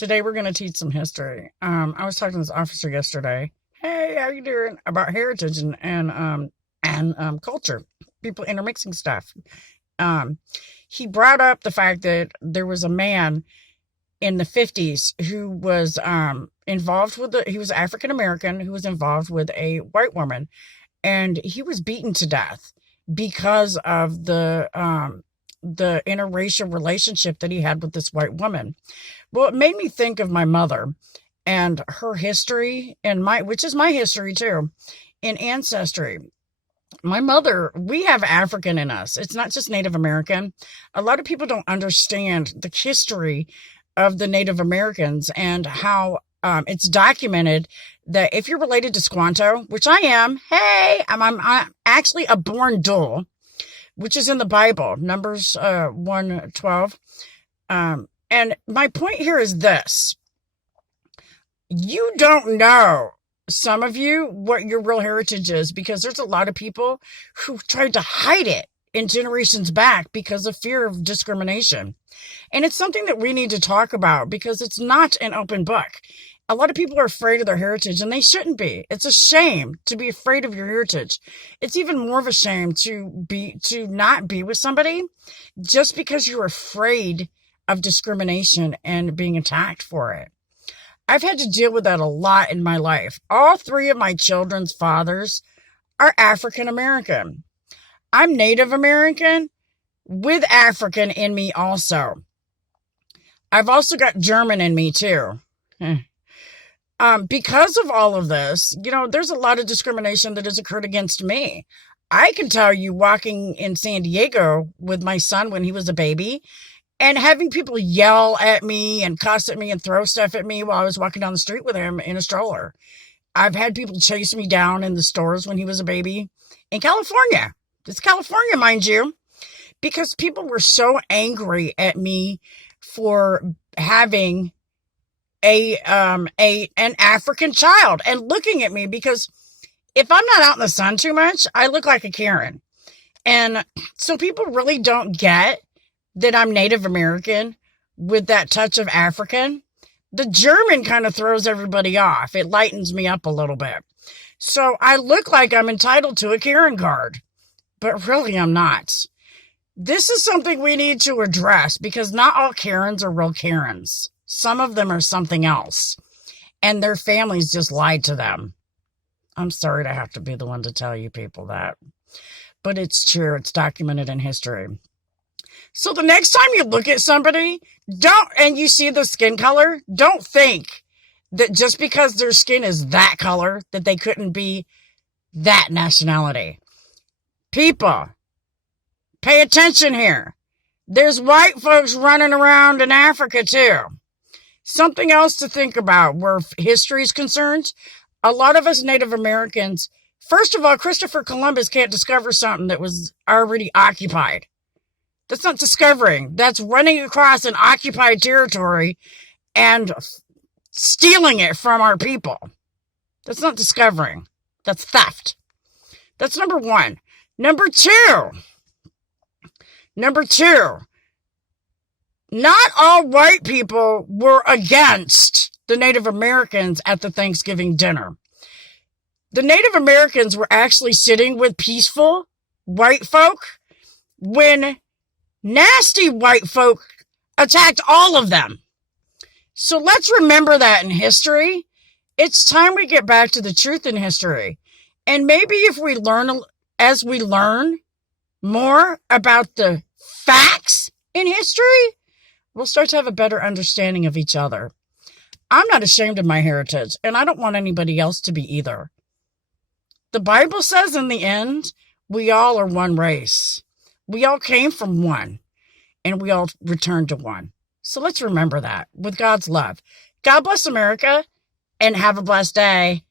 Today we're going to teach some history. I was talking to this officer yesterday. Hey, how you doing? About heritage and culture, people intermixing stuff. Um, he brought up the fact that there was a man in the 50s who was involved with he was African American who was involved with a white woman, and he was beaten to death because of the interracial relationship that he had with this white woman. Well, it made me think of my mother and her history, and which is my history too, in ancestry. My mother, we have African in us. It's not just Native American. A lot of people don't understand the history of the Native Americans and how it's documented that if you're related to Squanto, which I am, hey, I'm actually a born dual, which is in the Bible, Numbers 1:12. And my point here is this. You don't know, some of you, what your real heritage is, because there's a lot of people who tried to hide it in generations back because of fear of discrimination. And it's something that we need to talk about because it's not an open book. A lot of people are afraid of their heritage, and they shouldn't be. It's a shame to be afraid of your heritage. It's even more of a shame to not be with somebody just because you're afraid of discrimination and being attacked for it. I've had to deal with that a lot in my life. All three of my children's fathers are African American. I'm Native American with African in me also. I've also got German in me too. Because of all of this, there's a lot of discrimination that has occurred against me. I can tell you, walking in San Diego with my son when he was a baby and having people yell at me and cuss at me and throw stuff at me while I was walking down the street with him in a stroller. I've had people chase me down in the stores when he was a baby in California. It's California, mind you, because people were so angry at me for having an African child and looking at me, because if I'm not out in the sun too much, I look like a Karen. And so people really don't get that I'm Native American with that touch of African. The German kind of throws everybody off. It lightens me up a little bit. So I look like I'm entitled to a Karen card, but really I'm not. This is something we need to address because not all Karens are real Karens. Some of them are something else, and their families just lied to them. I'm sorry to have to be the one to tell you people that, but it's true. It's documented in history. So the next time you look at somebody, and you see the skin color, don't think that just because their skin is that color, that they couldn't be that nationality. People, pay attention here. There's white folks running around in Africa too. Something else to think about where history is concerned. A lot of us Native Americans, first of all, Christopher Columbus can't discover something that was already occupied. That's not discovering. That's running across an occupied territory and stealing it from our people. That's not discovering. That's theft. That's number one. Number two, not all white people were against the Native Americans at the Thanksgiving dinner. The Native Americans were actually sitting with peaceful white folk when nasty white folk attacked all of them. So let's remember that in history. It's time we get back to the truth in history. And maybe if we as we learn more about the facts in history, we'll start to have a better understanding of each other. I'm not ashamed of my heritage, and I don't want anybody else to be either. The Bible says in the end, we all are one race. We all came from one, and we all return to one. So let's remember that with God's love. God bless America, and have a blessed day.